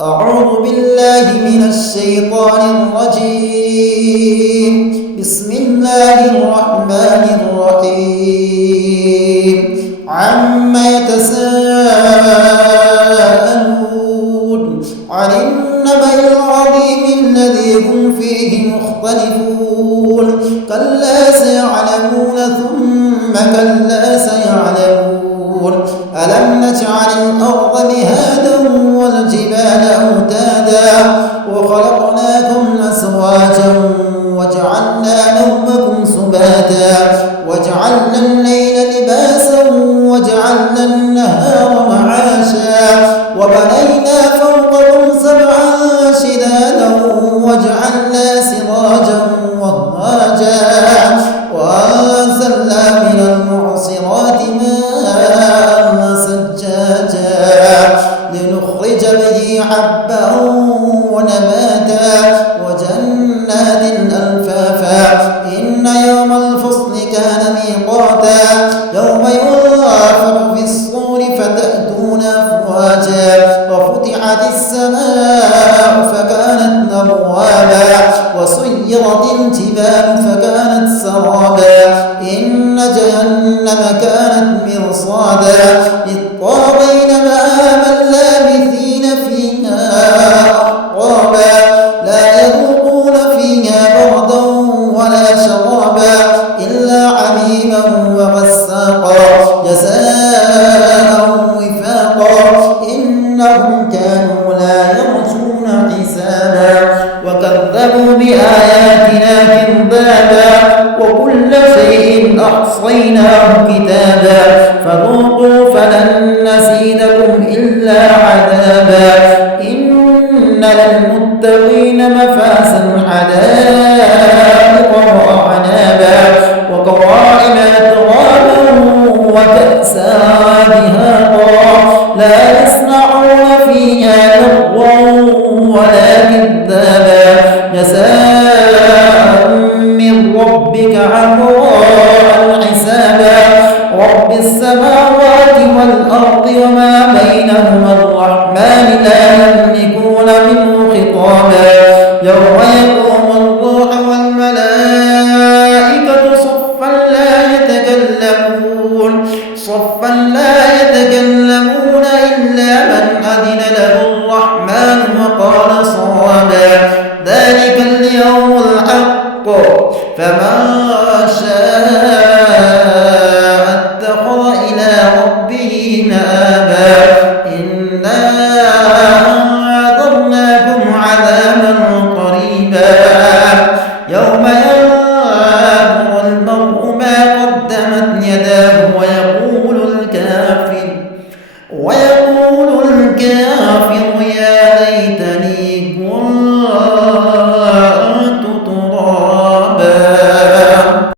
أعوذ بالله من الشيطان الرجيم. بسم الله الرحمن الرحيم. عما يتساءلون عن النبأ العظيم الذي هم فيه مختلفون. كلا سيعلمون ثم كلا سيعلمون. ألم نجعل الأرض مهادا والجبال أوتادا وخلقناكم أزواجا وجعلنا نومكم سباتا وجعلنا الليل لباسا وجعلنا النهار معاشا وبنينا فوقكم سبعا شدادا وجعلنا سراجا وهاجا وأنزلنا من المعصرات ماء ثجاجا لنخرج به حبا ونباتا وجنات ألفافا. إن يوم الفصل كان ميقاتا يوم ينفخ في الصور فتأتون أفواجا وفتحت السماء فكانت أبوابا وسيرت الجبال فكانت سرابا. إن جهنم كانت مرصادا للطاغين مآبا لابثين فيها أحقابا لا يذوقون فيها بردا ولا شرابا إلا حميما وغساقا جزاء وفاقا. إنهم كانوا لا يرجون حسابا وكذبوا بآياتنا كذابا وكل شيء أحصيناه كتابا فذوقوا فلن نزيدكم إلا عذابا. إن للمتقين مفازا حدائق